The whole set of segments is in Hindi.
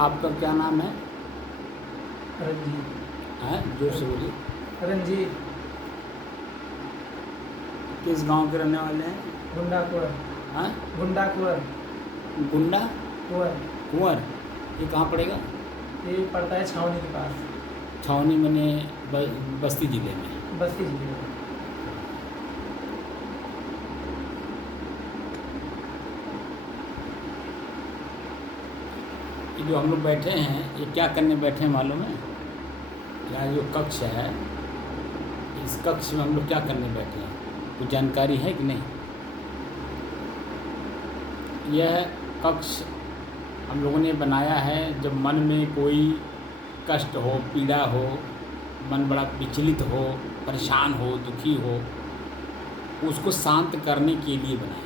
आपका क्या नाम है? रंजीत। हैं, जोर से बोलिए। रंजीत। किस गांव के रहने वाले हैं? गुंडा कुंवर। हैं? गुंडा कुंवर। गुंडा कुंवर। कुंवर। ये कहाँ पड़ेगा? ये पड़ता है छावनी के पास। छावनी मने बस्ती जिले में। बस्ती जिले में। ये जो हम लोग बैठे हैं, ये क्या करने बैठे हैं मालूम है? यहाँ जो कक्ष है, इस कक्ष में हम लोग क्या करने बैठे हैं, कुछ जानकारी है कि नहीं? यह कक्ष हम लोगों ने बनाया है जब मन में कोई कष्ट हो, पीड़ा हो, मन बड़ा विचलित हो, परेशान हो, दुखी हो, उसको शांत करने के लिए बनाया है।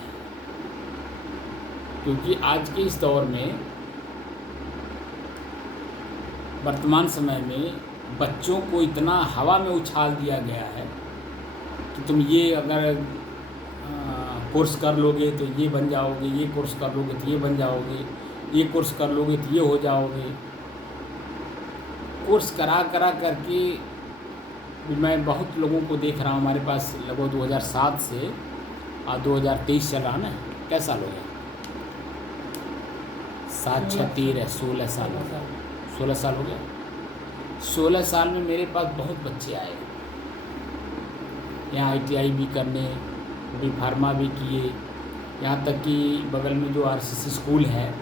क्योंकि आज के इस दौर में, वर्तमान समय में बच्चों को इतना हवा में उछाल दिया गया है कि तुम ये अगर कोर्स कर लोगे तो ये बन जाओगे, ये कोर्स कर लोगे तो ये बन जाओगे, ये कोर्स कर लोगे तो ये हो जाओगे। कोर्स करा करा करके भी मैं बहुत लोगों को देख रहा हूँ। हमारे पास लगभग 2007 से 2023 चल रहा ना, कैसा साल हो गया? 7 6 13 16 साल हो गया। 16 साल हो गया। 16 साल में मेरे पास बहुत बच्चे आए यहाँ ITI भी करने, भी फार्मा भी किए, यहाँ तक कि बगल में जो RCC स्कूल है,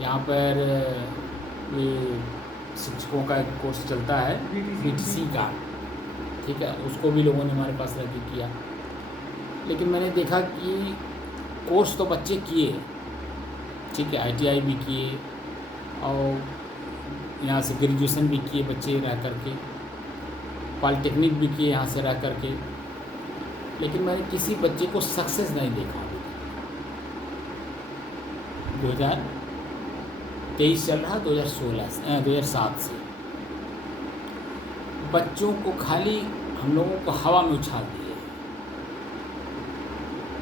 यहाँ पर ये शिक्षकों का एक कोर्स चलता है BTC का, ठीक है, उसको भी लोगों ने हमारे पास रह के किया। लेकिन मैंने देखा कि कोर्स तो बच्चे किए, ठीक है, ITI भी किए और यहाँ से ग्रेजुएशन भी किए बच्चे रह करके, पॉलिटेक्निक भी किए यहाँ से रह करके, लेकिन मैंने किसी बच्चे को सक्सेस नहीं देखा। 2023 चल रहा, 2007 से बच्चों को खाली हम लोगों को हवा में उछाल दिए।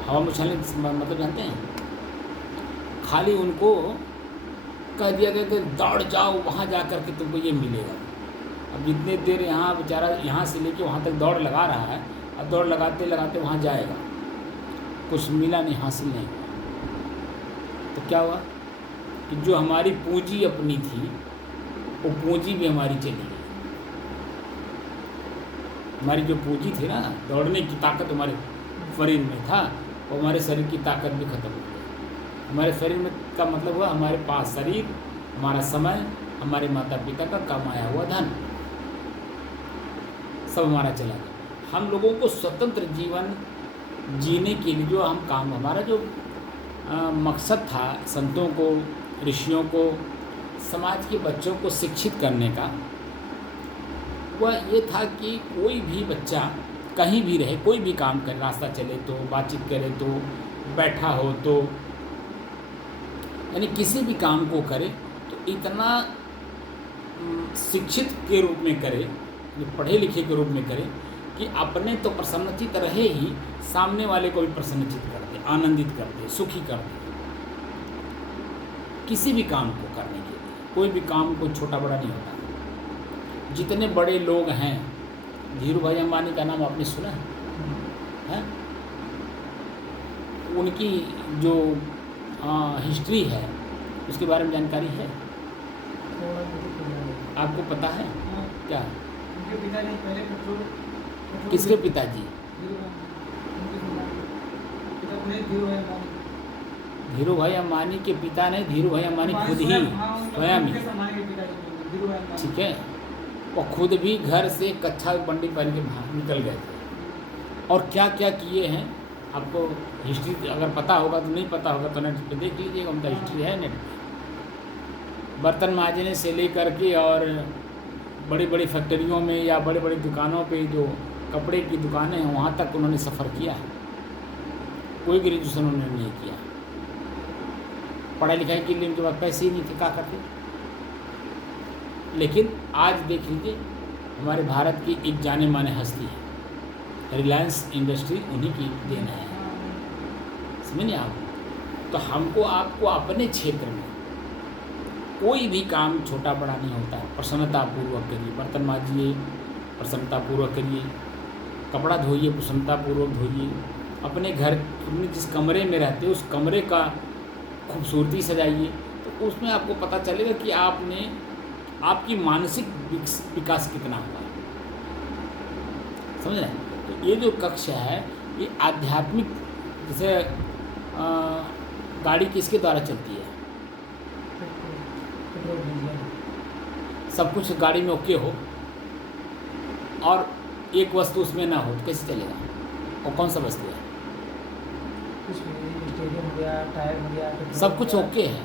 हवा में उछालने का मतलब जानते हैं? खाली उनको कह दिया गया कि दौड़ जाओ, वहाँ जा कर के तुमको ये मिलेगा। अब जितने देर यहाँ बेचारा यहाँ से लेके वहाँ तक दौड़ लगा रहा है, अब दौड़ लगाते लगाते वहाँ जाएगा, कुछ मिला नहीं, हासिल नहीं हुआ। तो क्या हुआ कि जो हमारी पूंजी अपनी थी, वो पूंजी भी हमारी चली गई। हमारी जो पूंजी थी ना, दौड़ने की ताकत हमारे शरीर में था, वो हमारे शरीर की ताकत भी खत्म हो गई। हमारे शरीर में का मतलब हुआ हमारे पास शरीर, हमारा समय, हमारे माता पिता का कमाया हुआ धन, सब हमारा चला गया। हम लोगों को स्वतंत्र जीवन जीने के लिए जो हम काम, हमारा जो मकसद था, संतों को, ऋषियों को, समाज के बच्चों को शिक्षित करने का, वह ये था कि कोई भी बच्चा कहीं भी रहे, कोई भी काम करे, रास्ता चले तो, बातचीत करे तो, बैठा हो तो, यानी किसी भी काम को करे तो इतना शिक्षित के रूप में करे, पढ़े लिखे के रूप में करे कि अपने तो प्रसन्नचित रहे ही, सामने वाले को भी प्रसन्नचित कर दे, आनंदित कर दे, सुखी कर दे। किसी भी काम को करने के लिए कोई भी काम कोई छोटा बड़ा नहीं होता। जितने बड़े लोग हैं, धीरू भाई अंबानी का नाम आपने सुना है? उनकी जो हिस्ट्री है उसके बारे में जानकारी है? आपको पता है? क्या? उनके पिताजी पहले पेट्रोल। किसके पिताजी? धीरू भाई अंबानी के पिता नहीं, धीरू भाई अंबानी खुद ही स्वयं ही, ठीक है, वो खुद भी घर से कच्छा बंडी पहन के बाहर निकल गए थे। और क्या क्या किए हैं, आपको हिस्ट्री अगर पता होगा तो, नहीं पता होगा तो नेट पे देख लीजिएगा, उनका हिस्ट्री है नेट पे। बर्तन मांजने से लेकर के और बड़ी बड़ी फैक्ट्रियों में या बड़ी बड़ी दुकानों पे, जो कपड़े की दुकानें हैं, वहाँ तक उन्होंने सफ़र किया है। कोई ग्रेजुएशन उन्होंने नहीं किया, पढ़ाई लिखाई के लिए उनके पास पैसे ही नहीं थे, क्या करते। लेकिन आज देख लीजिए, हमारे भारत की एक जाने माने हस्ती है, रिलायंस इंडस्ट्री उन्हीं की देन है, समझिए आप। तो हमको आपको अपने क्षेत्र में कोई भी काम छोटा बड़ा नहीं होता है, प्रसन्नतापूर्वक करिए। बर्तन माजिए, प्रसन्नतापूर्वक करिए। कपड़ा धोइए, प्रसन्नतापूर्वक धोइए। अपने घर अपने जिस कमरे में रहते हो उस कमरे का खूबसूरती सजाइए, तो उसमें आपको पता चलेगा कि आपकी मानसिक विकास कितना हुआ है। समझ रहे हैं? तो ये जो कक्ष है ये आध्यात्मिक, जैसे गाड़ी किसके द्वारा चलती है? Petrol diesel. सब कुछ गाड़ी में ओके हो और एक वस्तु उसमें ना हो तो कैसे चलेगा? और कौन सा वस्तु है? कुछ भी, स्टेरिंग हो गया, टायर हो गया, पेट्रोल सब कुछ हो गया। ओके है,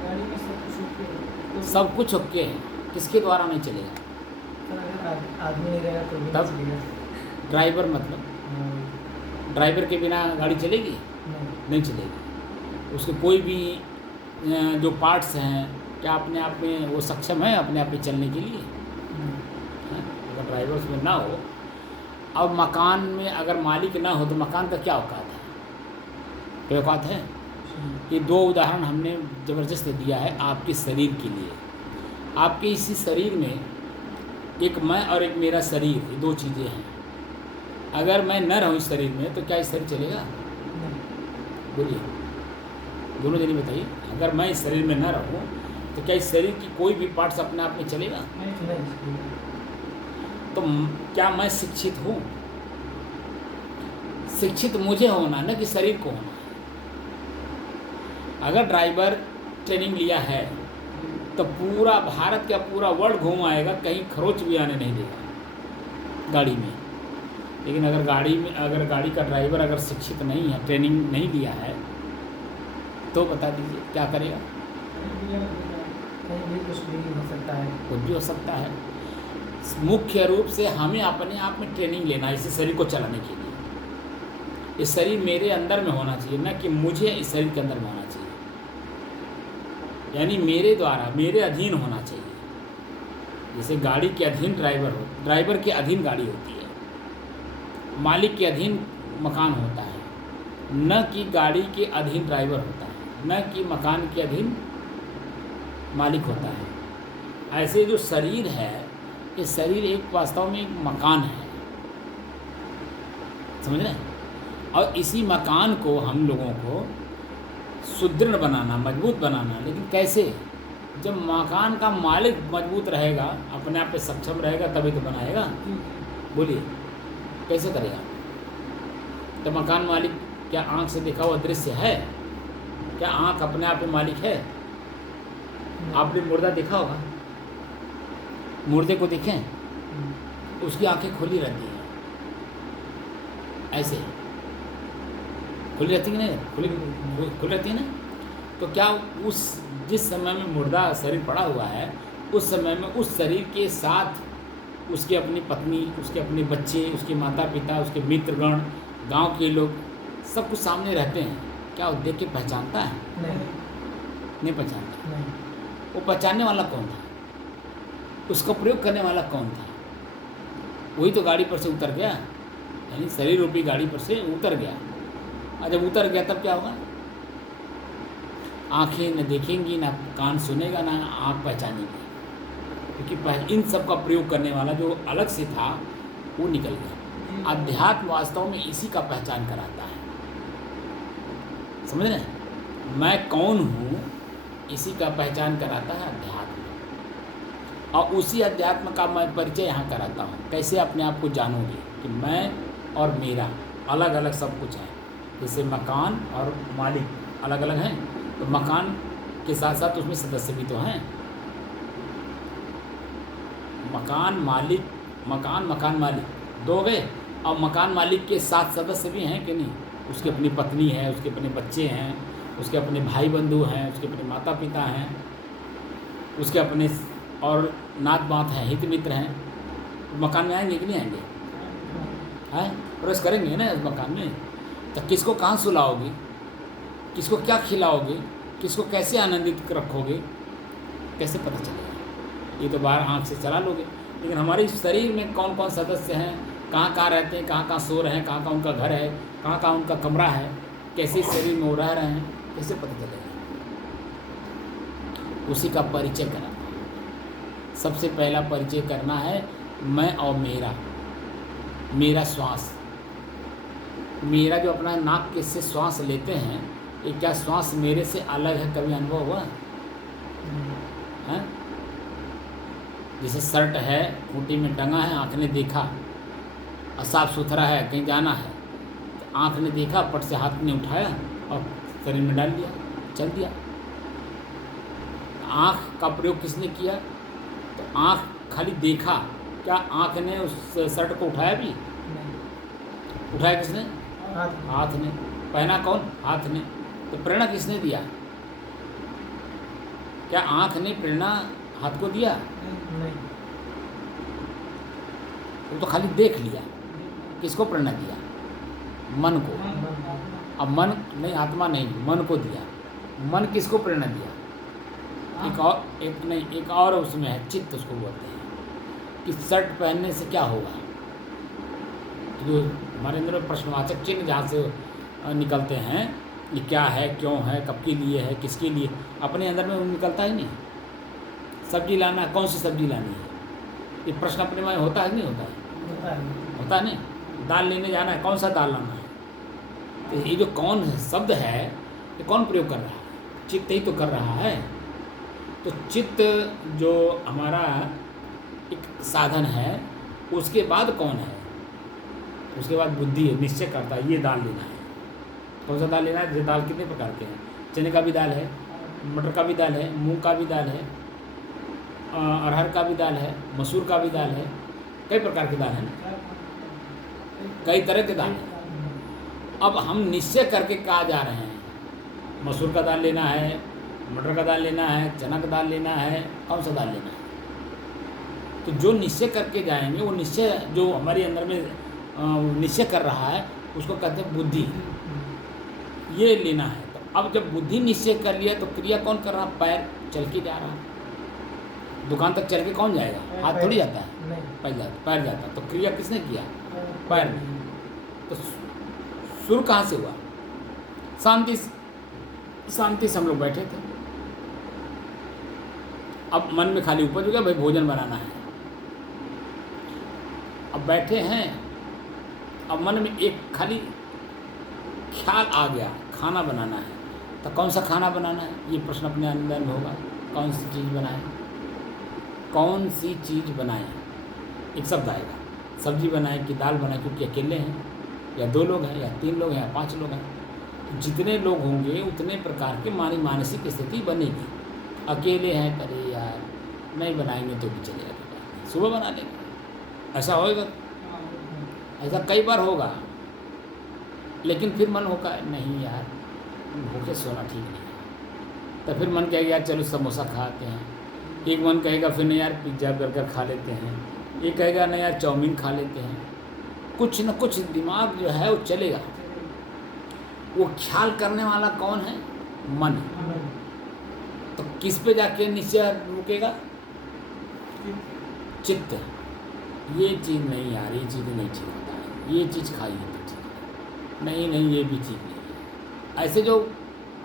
गाड़ी में सब कुछ ओके है। तो सब कुछ ओके है, किसके द्वारा नहीं चलेगा? सर अगर आदमी नहीं रहेगा तो भी तब? नहीं चलेगा। ड्राइवर मतलब ड्राइवर के बिना गाड़ी चलेगी? नहीं। नहीं चलेगी। उसके कोई भी जो पार्ट्स हैं क्या अपने आप में वो सक्षम है अपने आप में चलने के लिए? हैं? अगर ड्राइवर उसमें ना हो, अब मकान में अगर मालिक ना हो तो मकान का क्या औकात है? कोई औकात है? ये दो उदाहरण हमने ज़बरदस्त दिया है आपके शरीर के लिए। आपके इसी शरीर में एक मैं और एक मेरा शरीर, ये दो चीज़ें हैं। अगर मैं न रहूँ इस शरीर में तो क्या इस शरीर चलेगा? बोलिए, दोनों जने बताइए। अगर मैं इस शरीर में न रहूँ तो क्या इस शरीर की कोई भी पार्ट्स अपने आप में चलेगा? नहीं। तो क्या मैं शिक्षित हूँ? शिक्षित मुझे होना न कि शरीर को होना है। अगर ड्राइवर ट्रेनिंग लिया है तो पूरा भारत का पूरा वर्ल्ड घूम आएगा, कहीं खरोच भी आने नहीं देगा गाड़ी में। लेकिन अगर गाड़ी का ड्राइवर अगर शिक्षित नहीं है, ट्रेनिंग नहीं लिया है, तो बता दीजिए क्या करेगा? कहीं भी कुछ भी हो सकता है। कुछ भी हो सकता है। मुख्य रूप से हमें अपने आप में ट्रेनिंग लेना है इस शरीर को चलाने के लिए। ये शरीर मेरे अंदर में होना चाहिए, न कि मुझे इस शरीर के अंदर में होना चाहिए। यानी मेरे द्वारा, मेरे अधीन होना चाहिए। जैसे गाड़ी के अधीन ड्राइवर हो, ड्राइवर के अधीन गाड़ी होती है, मालिक के अधीन मकान होता है, न कि गाड़ी के अधीन ड्राइवर होता है, न कि मकान के अधीन मालिक होता है। ऐसे जो शरीर है, ये शरीर एक वास्तव में एक मकान है, समझ रहे हैं? और इसी मकान को हम लोगों को सुदृढ़ बनाना, मजबूत बनाना। लेकिन कैसे? जब मकान का मालिक मजबूत रहेगा, अपने आप पे सक्षम रहेगा, तभी तो बनाएगा। बोलिए कैसे करेगा? तो मकान मालिक क्या आँख से देखा हुआ दृश्य है? क्या आँख अपने आप में मालिक है? आपने मुर्दा देखा होगा, मुर्दे को देखें, उसकी आंखें खुली रहती हैं, ऐसे खुली रहती है नहीं? खुली रहती है ना? तो क्या उस जिस समय में मुर्दा शरीर पड़ा हुआ है, उस समय में उस शरीर के साथ उसकी अपनी पत्नी, उसके अपने बच्चे, उसके माता पिता, उसके मित्रगण, गांव के लोग सब कुछ सामने रहते हैं। क्या वो देख के पहचानता है? नहीं पहचानता। नहीं। वो पहचानने वाला कौन था? उसका प्रयोग करने वाला कौन था? वही तो गाड़ी पर से उतर गया, यानी शरीर रूपी गाड़ी पर से उतर गया। और जब उतर गया तब क्या होगा? आंखें न देखेंगी, ना कान सुनेगा, ना आँख पहचानेगी, क्योंकि इन सब का प्रयोग करने वाला जो अलग से था वो निकल गया। अध्यात्म वास्तव में इसी का पहचान कराता है, समझ रहे हैं? मैं कौन हूँ, इसी का पहचान कराता है अध्यात्म। और उसी अध्यात्म का मैं परिचय यहाँ कराता हूँ। कैसे अपने आप को जानोगे कि मैं और मेरा अलग अलग सब कुछ है। जैसे मकान और मालिक अलग अलग हैं, तो मकान के साथ साथ उसमें सदस्य भी तो हैं। मकान मालिक दो हो गए, और मकान मालिक के साथ सदस्य भी हैं कि नहीं? उसकी अपनी पत्नी है, उसके अपने बच्चे हैं, उसके अपने भाई बंधु हैं, उसके अपने माता पिता हैं, उसके अपने और नात बात हैं, हित मित्र हैं। मकान में आएंगे कि नहीं आएंगे? हैं? प्रवेश करेंगे ना इस मकान में। तो किसको कहाँ सुलाओगे, किसको क्या खिलाओगे, किसको कैसे आनंदित रखोगे, कैसे पता चलेगा? ये तो बाहर आँख से चला लोगे। लेकिन हमारे शरीर में कौन कौन सदस्य हैं, कहाँ कहाँ रहते हैं, कहाँ कहाँ सो रहे हैं, कहाँ कहाँ उनका घर है, कहाँ कहाँ उनका कमरा है, कैसे शरीर में वो रह रहे हैं, कैसे पता चलेगा? उसी का परिचय कराना। सबसे पहला परिचय करना है मैं और मेरा श्वास। मेरा जो अपना नाक के से श्वास लेते हैं, ये क्या श्वास मेरे से अलग है? कभी अनुभव हुआ है? जैसे शर्ट है, खूंटी में टंगा है, आँख ने देखा और साफ सुथरा है, कहीं जाना है तो आँख ने देखा, पट से हाथ ने उठाया और शरीर में डाल दिया, चल दिया। आँख का प्रयोग किसने किया? तो आँख खाली देखा, क्या आँख ने उस शर्ट को उठाया भी? उठाया किसने? हाथ ने। पहना कौन? हाथ ने। तो प्रेरणा किसने दिया? क्या आँख ने प्रेरणा हाथ को दिया? नहीं। वो तो खाली देख लिया। किसको प्रेरणा दिया? मन को। अब मन नहीं, आत्मा नहीं, मन को दिया। मन किसको प्रेरणा दिया? एक और उसमें है चित्त, उसको बोलते हैं कि शर्ट पहनने से क्या होगा। जो हमारे अंदर प्रश्नवाचक चिन्ह जहाँ से निकलते हैं, ये क्या है, क्यों है, कब के लिए है, किसके लिए, अपने अंदर में निकलता ही नहीं। सब्जी लाना, कौन सी सब्जी लानी है, ये प्रश्न अपने में होता है नहीं होता है? होता है नहीं। दाल लेने जाना है, कौन सा दाल लाना है, तो ये जो कौन शब्द है, ये कौन प्रयोग कर रहा है? चित्त ही तो कर रहा है। तो चित्त जो हमारा एक साधन है, उसके बाद कौन है? उसके बाद बुद्धि है, निश्चय करता है ये दाल लेना है। कौन सा दाल लेना है? जैसे दाल कितने प्रकार के हैं, चने का भी दाल है, मटर का भी दाल है, मूंग का भी दाल है, अरहर का भी दाल है, मसूर का भी दाल है, कई प्रकार के दाल है ना, कई तरह के दाल हैं। अब हम निश्चय करके कहा जा रहे हैं मसूर का दाल लेना है, मटर का दाल लेना है, चना का दाल लेना है, कौन सा दाल लेना है? तो जो निश्चय करके जाएंगे, वो निश्चय जो हमारे अंदर में निश्चय कर रहा है, उसको कहते हैं बुद्धि। ये लेना है। तो अब जब बुद्धि निश्चय कर लिया, तो क्रिया कौन कर रहा? पैर चल के जा रहा। दुकान तक चल के कौन जाएगा? हाथ थोड़ी जाता है, पैर जाता। तो क्रिया किसने किया? पैर ने। तो शुरू कहाँ से हुआ? शांति से हम लोग बैठे थे। अब मन में खाली उपज हो गया, भाई भोजन बनाना है। अब बैठे हैं, अब मन में एक खाली ख्याल आ गया, खाना बनाना है। तो कौन सा खाना बनाना है, ये प्रश्न अपने अंदर में होगा। कौन सी चीज़ बनाए, कौन सी चीज़ बनाए? एक शब्द आएगा, सब्जी बनाए कि दाल बनाए, क्योंकि अकेले हैं या 2 लोग हैं या 3 लोग हैं या 5 लोग हैं। जितने लोग होंगे उतने प्रकार की मानसिक स्थिति बनेगी। अकेले हैं, अरे यार नहीं बनाएंगे तो भी चलेगा, सुबह बना लेंगे, ऐसा होएगा। ऐसा कई बार होगा, लेकिन फिर मन होगा नहीं यार, भूखे सोना ठीक नहीं है। तो फिर मन कहेगा यार चलो समोसा खाते हैं। एक मन कहेगा फिर नहीं यार पिज्ज़ा बर्गर खा लेते हैं। एक कहेगा नहीं यार चाउमीन खा लेते हैं। कुछ न कुछ दिमाग जो है वो चलेगा। वो ख्याल करने वाला कौन है? मन। तो किस पे जाके निश्चय रुकेगा? चित्त। ये चीज़ नहीं यार, ये चीज़ नहीं ठीक होता है, ये चीज़ खाइए तो ठीक है, नहीं ये भी ठीक नहीं है। ऐसे जो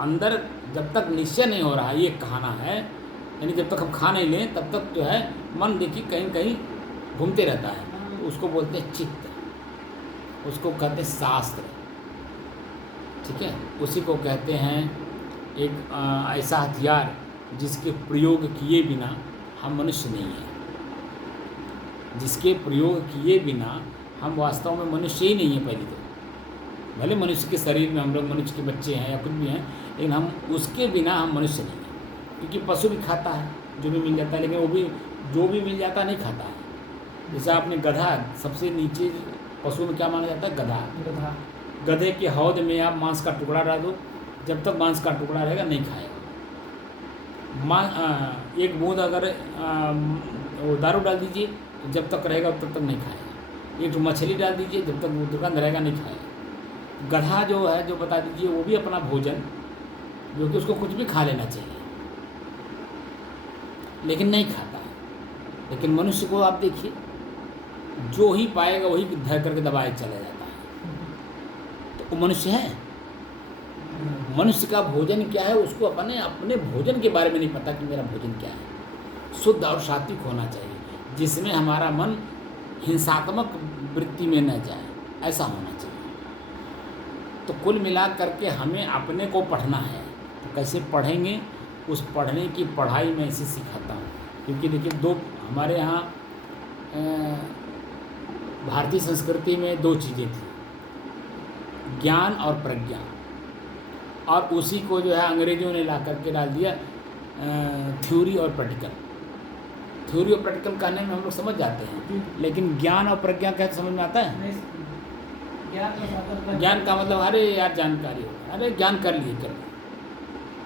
अंदर जब तक निश्चय नहीं हो रहा ये खाना है, यानी जब तक हम खा नहीं लें तब तक जो है मन देखिए कहीं कहीं घूमते रहता है। तो उसको बोलते हैं चित्त, उसको कहते हैं शास्त्र, ठीक है। उसी को कहते हैं एक ऐसा हथियार जिसके प्रयोग किए बिना हम मनुष्य नहीं हैं। जिसके प्रयोग किए बिना हम वास्तव में मनुष्य ही नहीं है। पहले तो भले मनुष्य के शरीर में हम लोग मनुष्य के बच्चे हैं या कुछ भी हैं, लेकिन हम उसके बिना हम मनुष्य नहीं हैं। क्योंकि पशु भी खाता है जो भी मिल जाता है, लेकिन वो भी जो भी मिल जाता नहीं खाता है। जैसे आपने गधा, सबसे नीचे पशु में क्या माना जाता है? गधा। गधे के हौद में आप मांस का टुकड़ा डाल दो, जब तक मांस का टुकड़ा रहेगा नहीं खाएगा। एक बूंद अगर वो दारू डाल दीजिए, जब तक रहेगा तब तक नहीं खाएगा। एक मछली डाल दीजिए, जब तक वो दुकान रहेगा नहीं खाएगा। गधा जो है, जो बता दीजिए, वो भी अपना भोजन जो कि उसको कुछ भी खा लेना चाहिए, लेकिन नहीं खाता है। लेकिन मनुष्य को आप देखिए, जो ही पाएगा वही धर करके दबाए चला जाता है। तो वो मनुष्य है? मनुष्य का भोजन क्या है उसको अपने अपने भोजन के बारे में नहीं पता कि मेरा भोजन क्या है। शुद्ध और सात्विक होना चाहिए, जिसमें हमारा मन हिंसात्मक वृत्ति में न जाए, ऐसा होना चाहिए। तो कुल मिला करके हमें अपने को पढ़ना है। तो कैसे पढ़ेंगे? उस पढ़ने की पढ़ाई में ऐसे सिखाता हूँ, क्योंकि देखिए दो हमारे यहाँ भारतीय संस्कृति में दो चीज़ें थी, ज्ञान और प्रज्ञा, और उसी को जो है अंग्रेजों ने ला करके डाल दिया थ्योरी और प्रैक्टिकल। थ्योरी और प्रैक्टिकल कहने में हम लोग समझ जाते हैं, लेकिन ज्ञान और प्रज्ञा क्या समझ में आता है? ज्ञान का मतलब अरे यार जानकारी हो, अरे ज्ञान कर लिए कर लिए।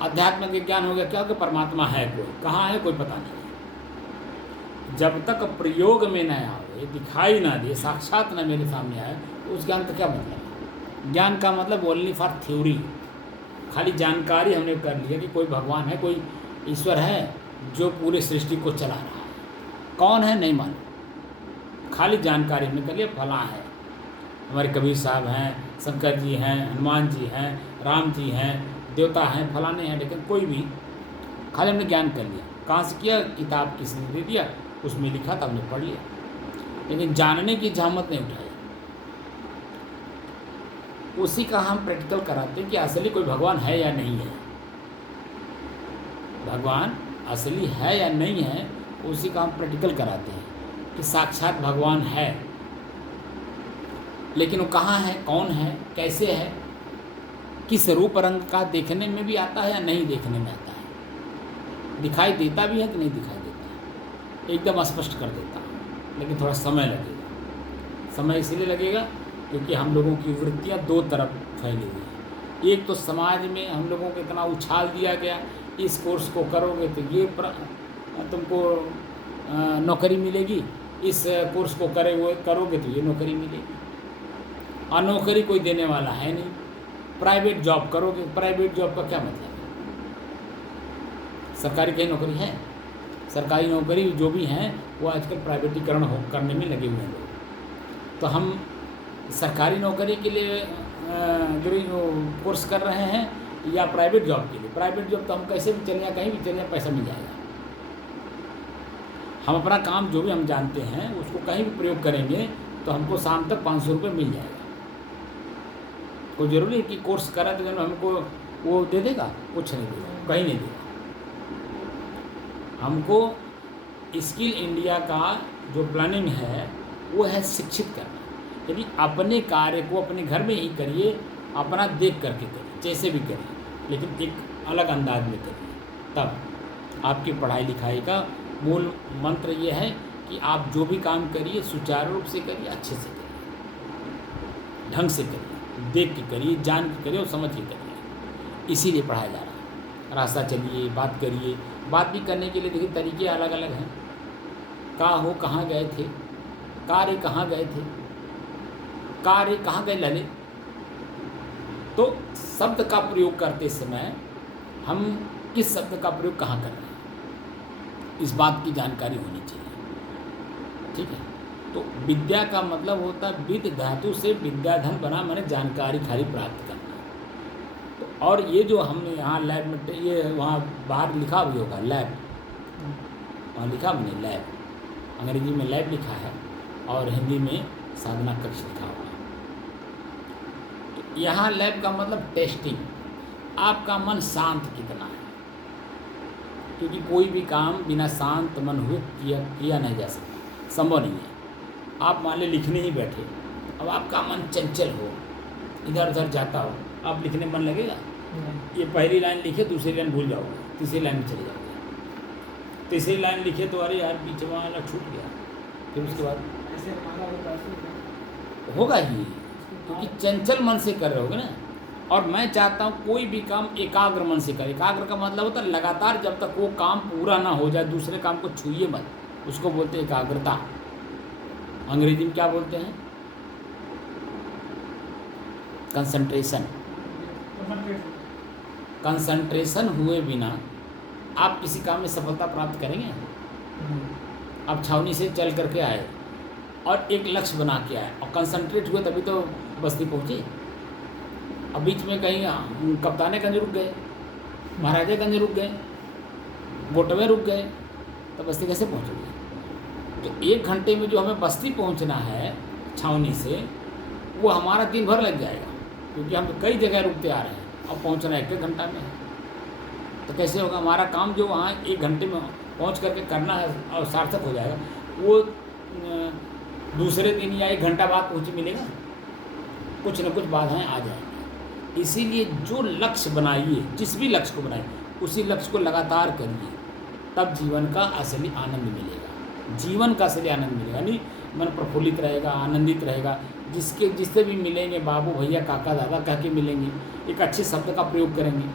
अध्यात्म के ज्ञान हो गया, क्या हो गया? परमात्मा है, कोई कहाँ है कोई पता नहीं। जब तक प्रयोग में न आए, दिखाई ना दे, साक्षात न मेरे सामने आए, उस ज्ञान का क्या मतलब है? ज्ञान का मतलब ओनली फॉर थ्योरी, खाली जानकारी हमने कर लिया कि कोई भगवान है, कोई ईश्वर है जो पूरे सृष्टि को चला रहा है। कौन है नहीं मालूम, खाली जानकारी हमने कर लिया, फला है। हमारे कबीर साहब हैं, शंकर जी हैं, हनुमान जी हैं, राम जी हैं, देवता हैं, फलाने हैं, लेकिन कोई भी खाली हमने ज्ञान कर लिया। कहाँ से किया? किताब किसी ने दे दिया, उसमें लिखा था, हमने पढ़ लिया, लेकिन जानने की जहमत नहीं उठाई। उसी का हम प्रैक्टिकल कराते हैं कि असली कोई भगवान है या नहीं है। भगवान असली है या नहीं है, उसी का हम प्रैक्टिकल कराते हैं कि साक्षात भगवान है, लेकिन वो कहाँ है, कौन है, कैसे है, किस रूप रंग का देखने में भी आता है या नहीं देखने में आता है, दिखाई देता भी है कि नहीं दिखाई देता है, एकदम स्पष्ट कर देता है, लेकिन थोड़ा समय लगेगा। समय इसलिए लगेगा क्योंकि हम लोगों की वृत्तियाँ दो तरफ फैली हुई हैं। एक तो समाज में हम लोगों को इतना उछाल दिया गया, इस कोर्स को करोगे तो ये तुमको नौकरी मिलेगी, इस कोर्स को करोगे तो ये नौकरी मिलेगी, और नौकरी कोई देने वाला है नहीं। प्राइवेट जॉब करोगे, प्राइवेट जॉब का क्या मतलब है? सरकारी कहीं नौकरी है? सरकारी नौकरी जो भी हैं वो आजकल प्राइवेटीकरण करने में लगे हुए हैं लोग। तो हम सरकारी नौकरी के लिए कोर्स कर रहे हैं या प्राइवेट जॉब के लिए? प्राइवेट जॉब तो हम कैसे भी चले जाए, कहीं भी चले जाए, पैसा मिल जाएगा। हम अपना काम जो भी हम जानते हैं उसको कहीं भी प्रयोग करेंगे तो हमको शाम तक 500 रुपये मिल जाएगा। कोई ज़रूरी है कि कोर्स करा तो हमको वो दे देगा? कुछ नहीं देगा, कहीं नहीं देगा। हमको स्किल इंडिया का जो प्लानिंग है वो है शिक्षित करना, यानी अपने कार्य को अपने घर में ही करिए, अपना देख करके करिए, जैसे भी करिए, लेकिन एक अलग अंदाज में करिए। तब आपकी पढ़ाई लिखाई का मूल मंत्र ये है कि आप जो भी काम करिए सुचारू रूप से करिए, अच्छे से करिए, ढंग से करिए, देख के करिए, जान के करिए और समझ के करिए। इसीलिए पढ़ाया जा रहा है। रास्ता चलिए, बात करिए। बात भी करने के लिए देखिए तरीके अलग अलग हैं। का हो, कहाँ गए थे, कार्य कहाँ गए थे, कार्य कहाँ गए लले। तो शब्द का प्रयोग करते समय हम किस शब्द का प्रयोग कहाँ कर रहे हैं, इस बात की जानकारी होनी चाहिए। ठीक है। तो विद्या का मतलब होता है विद धातु से विद्याधन बना, मैंने जानकारी खाली प्राप्त करना। तो और ये जो हमने यहाँ लैब में, ये वहाँ बाहर लिखा भी होगा लैब, वहाँ लिखा भी नहीं लैब, अंग्रेजी में लैब लिखा है और हिंदी में साधना कक्ष लिखा हुआ है। तो यहाँ लैब का मतलब टेस्टिंग, आपका मन शांत कितना है, क्योंकि कोई भी काम बिना शांत मन हुए किया नहीं जा सकता, संभव नहीं है। आप मान लें लिखने ही बैठे, अब आपका मन चंचल हो, इधर उधर जाता हो, आप लिखने मन लगेगा? ये पहली लाइन लिखे, दूसरी लाइन भूल जाओगे, तीसरी लाइन में चले जाओगे। तीसरी लाइन लिखे तो अरे यार बीच वाला छूट गया, फिर उसके बाद होगा ही, क्योंकि चंचल मन से कर रहे होगे ना। और मैं चाहता हूँ कोई भी काम एकाग्र मन से करें। एकाग्र का मतलब होता है लगातार, जब तक वो काम पूरा ना हो जाए दूसरे काम को छूइए मत, उसको बोलते हैं एकाग्रता। अंग्रेजी में क्या बोलते हैं? कंसंट्रेशन। कंसंट्रेशन हुए बिना आप किसी काम में सफलता प्राप्त करेंगे? आप छावनी से चल करके आए और एक लक्ष्य बना के आए और कंसंट्रेट हुए तभी तो बस्ती पहुँचे। अब बीच में कहीं कप्तानेगंज रुक गए, महाराजागंज रुक गए, गोटवे रुक गए, तो बस्ती कैसे पहुँचोगे? तो 1 घंटे में जो हमें बस्ती पहुँचना है छावनी से, वो हमारा दिन भर लग जाएगा, क्योंकि हम कई जगह रुकते आ रहे हैं, अब पहुँचना 1 घंटा में है। तो कैसे होगा हमारा काम? जो वहाँ 1 घंटे में पहुँच करके करना है और सार्थक हो जाएगा, वो दूसरे दिन या 1 घंटा बाद पहुँचे मिलेगा? कुछ न कुछ बाधाएं आ जाएंगी। इसीलिए जो लक्ष्य बनाइए, जिस भी लक्ष्य को बनाइए, उसी लक्ष्य को लगातार करिए, तब जीवन का असली आनंद मिलेगा। जीवन का असली आनंद मिलेगा, नहीं मन प्रफुल्लित रहेगा, आनंदित रहेगा। जिससे भी मिलेंगे, बाबू भैया काका दादा कह के मिलेंगे, एक अच्छे शब्द का प्रयोग करेंगे,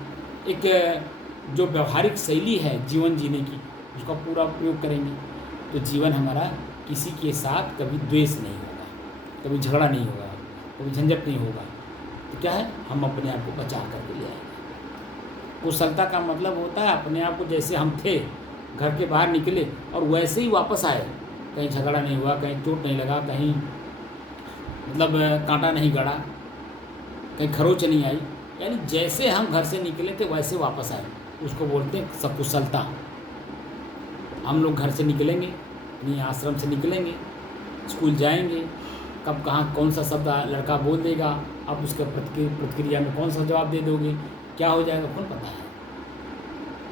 एक जो व्यवहारिक शैली है जीवन जीने की, उसका पूरा प्रयोग करेंगे, तो जीवन हमारा किसी के साथ कभी द्वेष नहीं होगा, कभी झगड़ा नहीं होगा, कभी झंझट नहीं होगा। तो क्या है, हम अपने आप को बचा करके ले आएंगे। कुशलता का मतलब होता है अपने आप को, जैसे हम थे घर के बाहर निकले और वैसे ही वापस आए, कहीं झगड़ा नहीं हुआ, कहीं चोट नहीं लगा, कहीं मतलब कांटा नहीं गड़ा, कहीं खरोच नहीं आई, यानी जैसे हम घर से निकले थे वैसे वापस आए, उसको बोलते हैं सकुशलता। हम लोग घर से निकलेंगे, अपनी आश्रम से निकलेंगे, स्कूल जाएंगे, कब कहाँ कौन सा शब्द लड़का बोल देगा, आप उसके प्रतिक्रिया में कौन सा जवाब दे दोगे, क्या हो जाएगा, कौन पता है?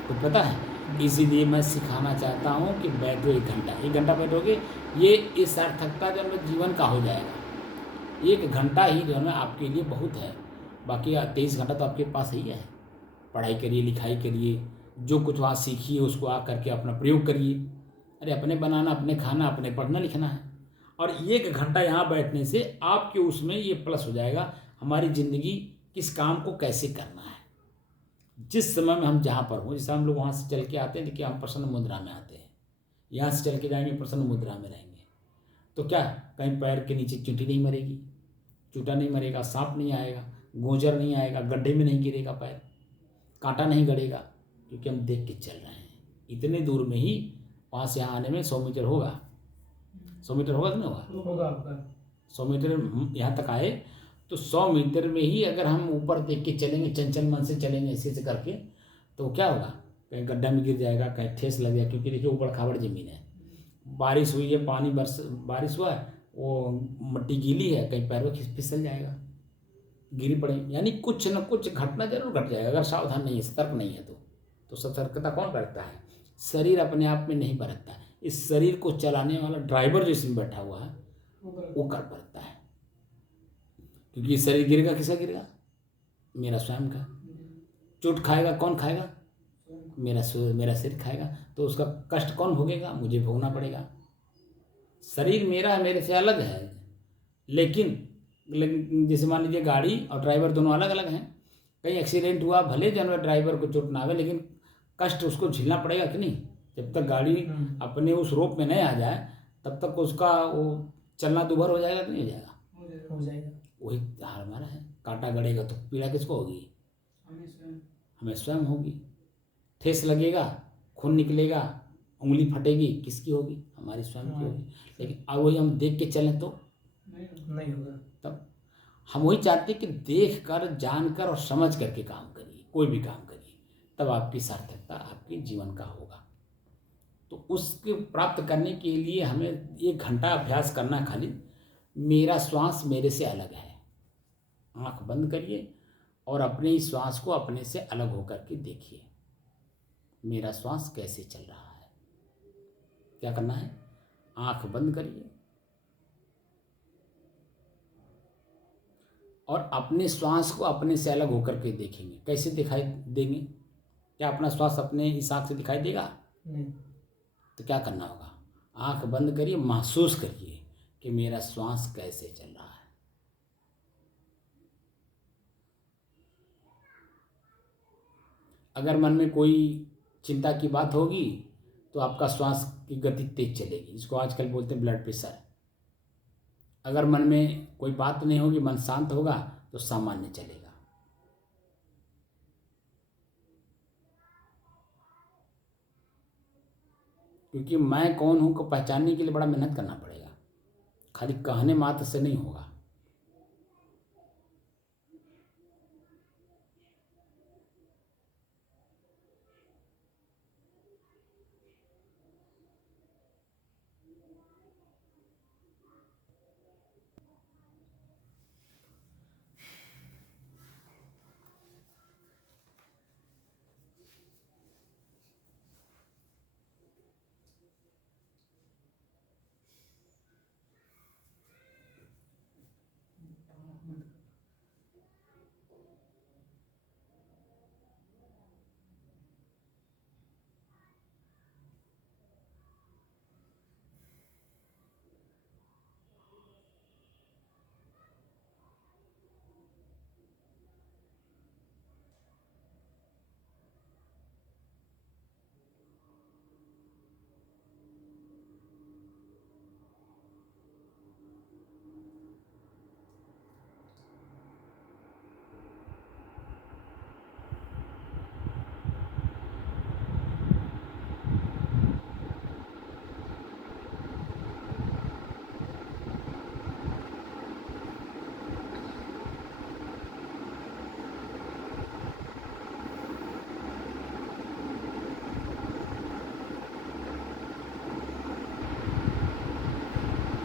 तो पता है, इसीलिए मैं सिखाना चाहता हूँ कि बैठो 1 घंटा बैठोगे, ये इस सार्थकता जो है जीवन का हो जाएगा। 1 घंटा ही जो है ना आपके लिए बहुत है, बाकी 23 घंटा तो आपके पास ही है। पढ़ाई करिए, लिखाई करिए, जो कुछ वहाँ सीखिए उसको आ करके अपना प्रयोग करिए। अरे अपने बनाना, अपने खाना, अपने पढ़ना लिखना है। और 1 घंटा यहाँ बैठने से आपके उसमें ये प्लस हो जाएगा, हमारी ज़िंदगी किस काम को कैसे करना है। जिस समय में हम जहाँ पर हों, जैसे हम लोग वहाँ से चल के आते हैं, देखिए हम प्रसन्न मुद्रा में आते हैं, यहाँ से चल के जाएंगे प्रसन्न मुद्रा में रहेंगे, तो क्या कहीं पैर के नीचे चींटी नहीं मरेगी, चूटा नहीं मरेगा, सांप नहीं आएगा, गोजर नहीं आएगा, गड्ढे में नहीं गिरेगा पैर, कांटा नहीं गड़ेगा, क्योंकि हम देख के चल रहे हैं। इतने दूर में ही वहाँ से यहाँ आने में 100 मीटर होगा, 100 मीटर होगा कि नहीं होगा? होगा। 100 मीटर यहाँ तक आए तो 100 मीटर में ही अगर हम ऊपर देख के चलेंगे, चंचल मन से चलेंगे ऐसे करके, तो क्या होगा, कहीं गड्ढा में गिर जाएगा, कहीं ठेस लग जाएगा, क्योंकि देखिए ऊबड़ खाबड़ ज़मीन है, बारिश हुई है, बारिश हुआ है, वो मट्टी गीली है, कहीं पैर में फिसल जाएगा, गिरी पड़े, यानी कुछ न कुछ घटना जरूर घट जाएगा अगर सावधान नहीं है, सतर्क नहीं है तो सतर्कता कौन करता है? शरीर अपने आप में नहीं बरतता है, इस शरीर को चलाने वाला ड्राइवर जो इसमें बैठा हुआ है वो कर पड़ता है, क्योंकि शरीर गिरेगा, किसका गिरेगा? मेरा स्वयं का। चोट खाएगा कौन खाएगा? मेरा शरीर खाएगा, तो उसका कष्ट कौन भोगेगा? मुझे भोगना पड़ेगा। शरीर मेरा है, मेरे से अलग है, लेकिन जैसे मान लीजिए गाड़ी और ड्राइवर दोनों अलग अलग हैं, कहीं एक्सीडेंट हुआ, भले जानवर ड्राइवर को चोट ना आवे, लेकिन कष्ट उसको झेलना पड़ेगा कि नहीं? जब तक गाड़ी अपने उस रोप में नहीं आ जाए तब तक उसका वो चलना दूभर हो जाएगा कि नहीं हो जाएगा? हो जाएगा। वही हाल हमारा है, कांटा गड़ेगा तो पीड़ा किसको होगी? हमें स्वयं होगी। ठेस लगेगा, खून निकलेगा, उंगली फटेगी, किसकी होगी? हमारी स्वयं की होगी। लेकिन अब वही हम देख के चलें तो नहीं होगा। तब हम वही चाहते कि देख कर, जान कर और समझ करके काम करिए, कोई भी काम करिए, तब आपकी सार्थकता आपके जीवन का होगा। तो उसके प्राप्त करने के लिए हमें 1 घंटा अभ्यास करना है खाली। मेरा श्वास मेरे से अलग है, आँख बंद करिए और अपने इस श्वास को अपने से अलग होकर के देखिए, मेरा श्वास कैसे चल रहा है। क्या करना है? आँख बंद करिए और अपने श्वास को अपने से अलग होकर के देखेंगे। कैसे दिखाई देंगे? क्या अपना श्वास अपने इस आँख से दिखाई देगा? नहीं। तो क्या करना होगा? आँख बंद करिए, महसूस करिए कि मेरा श्वास कैसे चल रहा है। अगर मन में कोई चिंता की बात होगी तो आपका श्वास की गति तेज चलेगी, जिसको आजकल बोलते हैं ब्लड प्रेशर। अगर मन में कोई बात नहीं होगी, मन शांत होगा तो सामान्य चलेगा। क्योंकि मैं कौन हूँ को पहचानने के लिए बड़ा मेहनत करना पड़ेगा, खाली कहने मात्र से नहीं होगा।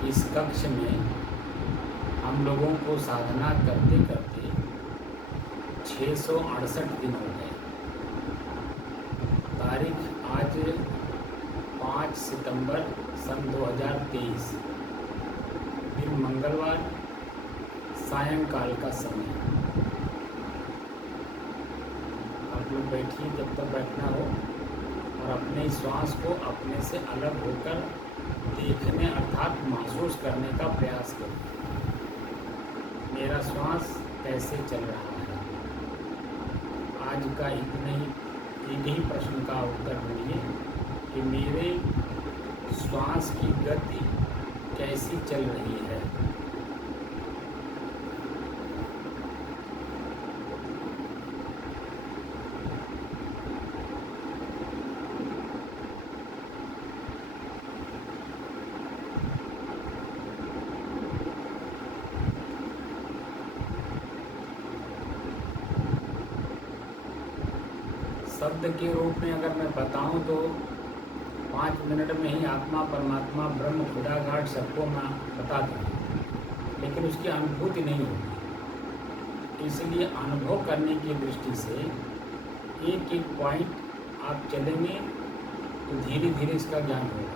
इस कक्ष में हम लोगों को साधना करते करते 668 दिन हो गए। तारीख आज 5 सितंबर सन 2023, दिन मंगलवार, सायंकाल का समय। आप लोग बैठिए जब तक बैठना हो और अपने श्वास को अपने से अलग होकर देखने अर्थात महसूस करने का प्रयास करें। मेरा श्वास कैसे चल रहा है। आज का एक ही प्रश्न का उत्तर ढूंढिए कि मेरे श्वास की गति कैसी चल रही है। शब्द के रूप में अगर मैं बताऊं तो 5 मिनट में ही आत्मा, परमात्मा, ब्रह्म, खुदा, घाट सबको मैं बता दूँ, लेकिन उसकी अनुभूति नहीं होगी। इसलिए अनुभव करने की दृष्टि से एक एक पॉइंट आप चलेंगे तो धीरे धीरे इसका ज्ञान होगा।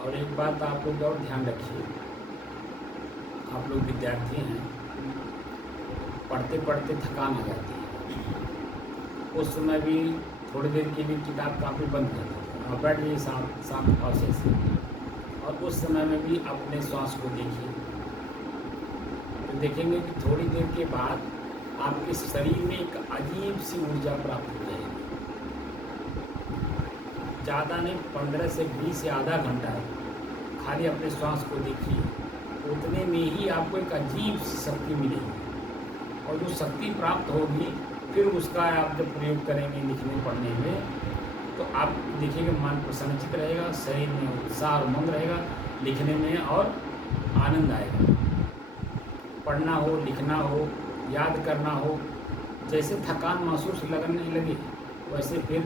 और एक बात आप लोग और ध्यान रखिए, आप लोग विद्यार्थी हैं, पढ़ते पढ़ते थकान आ जाती है। उस समय भी थोड़ी देर के लिए किताब काफ़ी बंद कर देते हैं और बैठ जाइए शांत भाव से, और उस समय में भी अपने श्वास को देखिए। तो देखेंगे कि थोड़ी देर के बाद आपके शरीर में एक अजीब सी ऊर्जा प्राप्त हो जाएगी। ज़्यादा नहीं, 15 से 20 या आधा घंटा खाली अपने श्वास को देखिए, उतने में ही आपको एक अजीब सी शक्ति मिलेगी। और जो शक्ति प्राप्त होगी फिर उसका आप जब प्रयोग करेंगे लिखने पढ़ने में, तो आप देखिएगा मन प्रसन्नचित रहेगा, शरीर में उत्साह और उमंग रहेगा, लिखने में और आनंद आएगा। पढ़ना हो, लिखना हो, याद करना हो, जैसे थकान महसूस लगने लगे वैसे फिर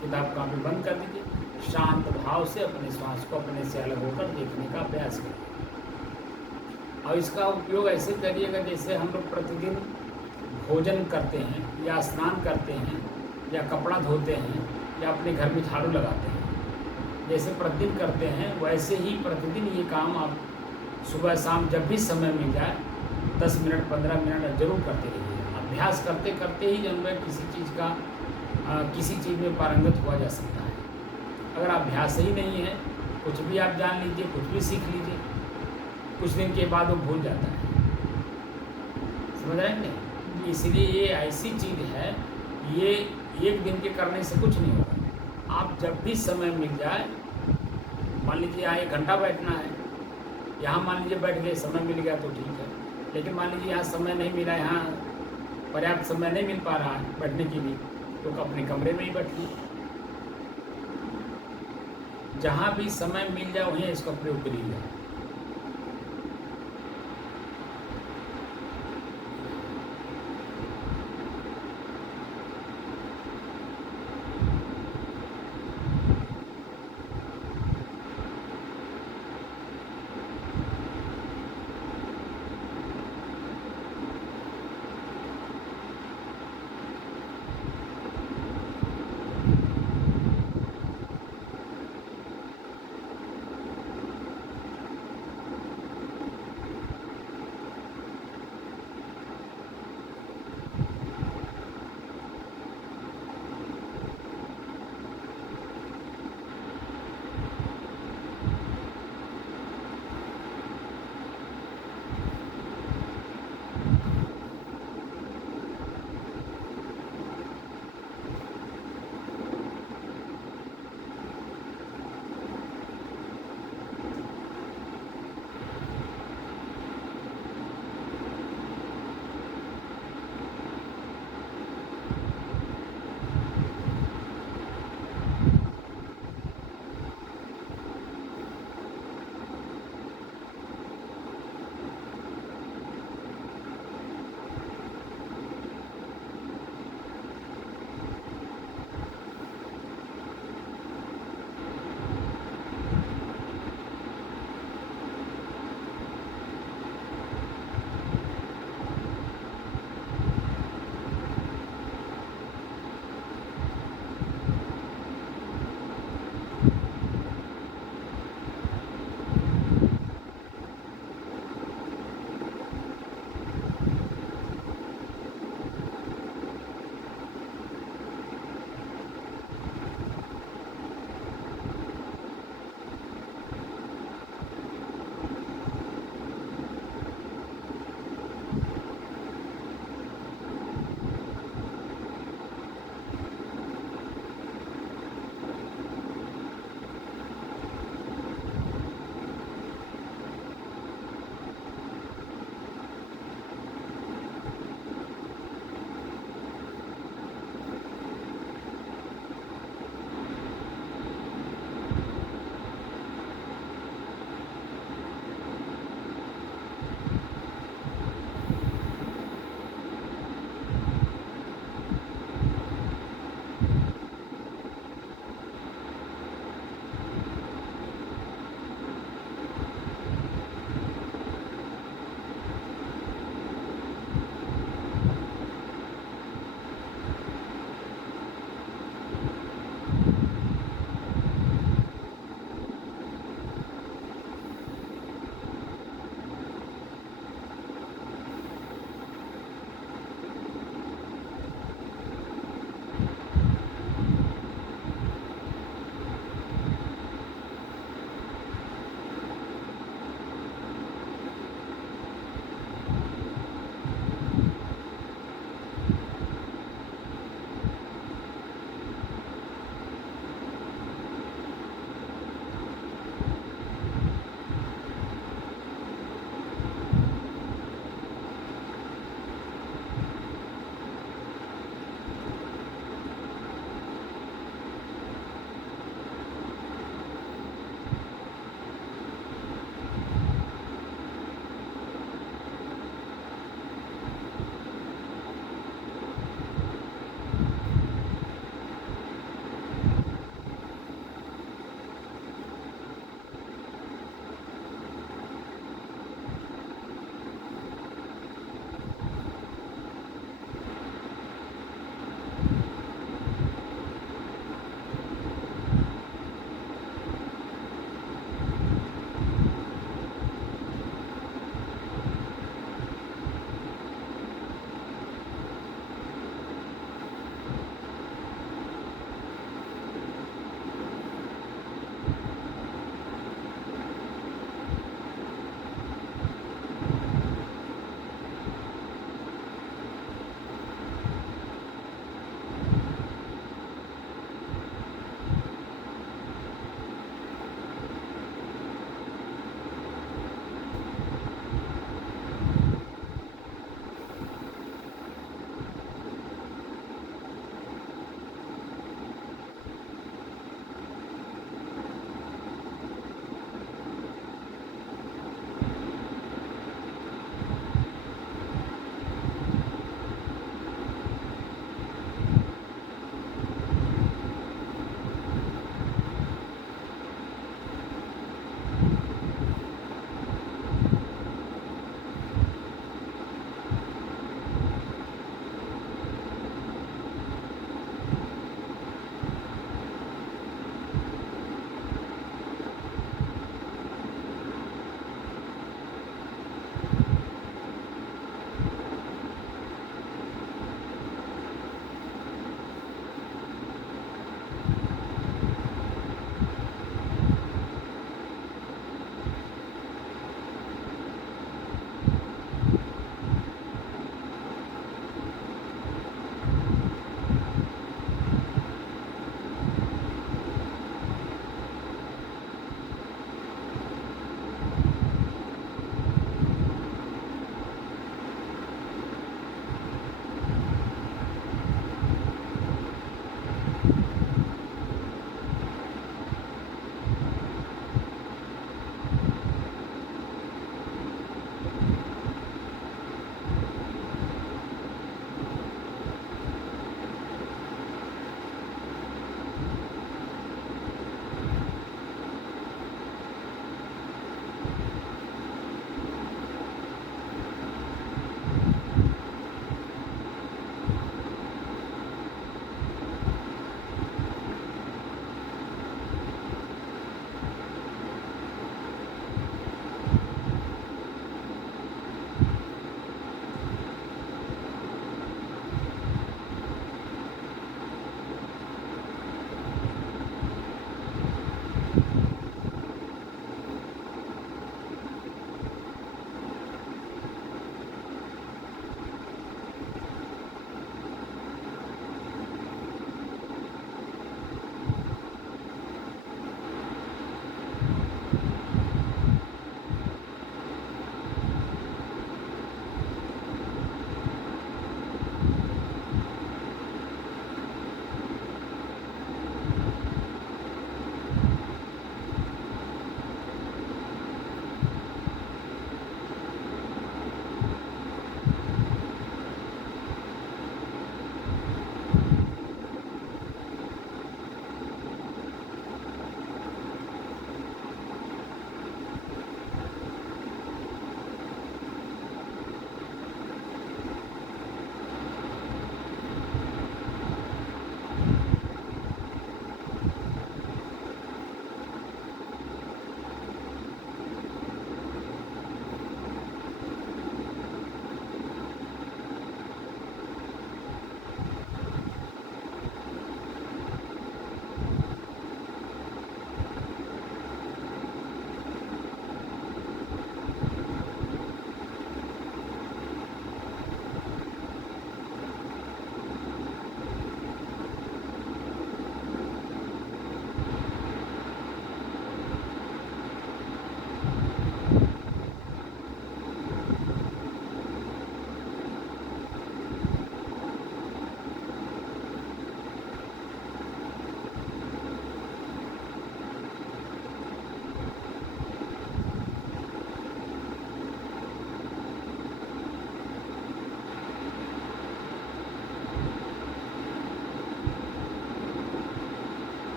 किताब कापी बंद कर दीजिए, शांत भाव से अपने श्वास को अपने से अलग होकर देखने का प्रयास करिए। और इसका उपयोग ऐसे करिएगा जैसे हम लोग प्रतिदिन भोजन करते हैं या स्नान करते हैं या कपड़ा धोते हैं या अपने घर में झाड़ू लगाते हैं, जैसे प्रतिदिन करते हैं वैसे ही प्रतिदिन ये काम आप सुबह शाम जब भी समय मिल जाए 10 मिनट 15 मिनट जरूर करते रहिए। अभ्यास करते करते ही जब में किसी चीज़ में पारंगत हुआ जा सकता है। अगर अभ्यास ही नहीं है, कुछ भी आप जान लीजिए, कुछ भी सीख लीजिए, कुछ दिन के बाद वो भूल जाता है। समझ रहे हैं? इसलिए ये ऐसी चीज़ है, ये एक दिन के करने से कुछ नहीं होगा। आप जब भी समय मिल जाए, मान लीजिए यहाँ 1 घंटा बैठना है, यहाँ मान लीजिए बैठ गए, समय मिल गया तो ठीक है, लेकिन मान लीजिए यहाँ समय नहीं मिला, यहाँ पर्याप्त समय नहीं मिल पा रहा है बैठने के लिए, तो अपने कमरे में ही बैठिए। जहाँ भी समय मिल जाए वहीं इसका प्रयोग करिए।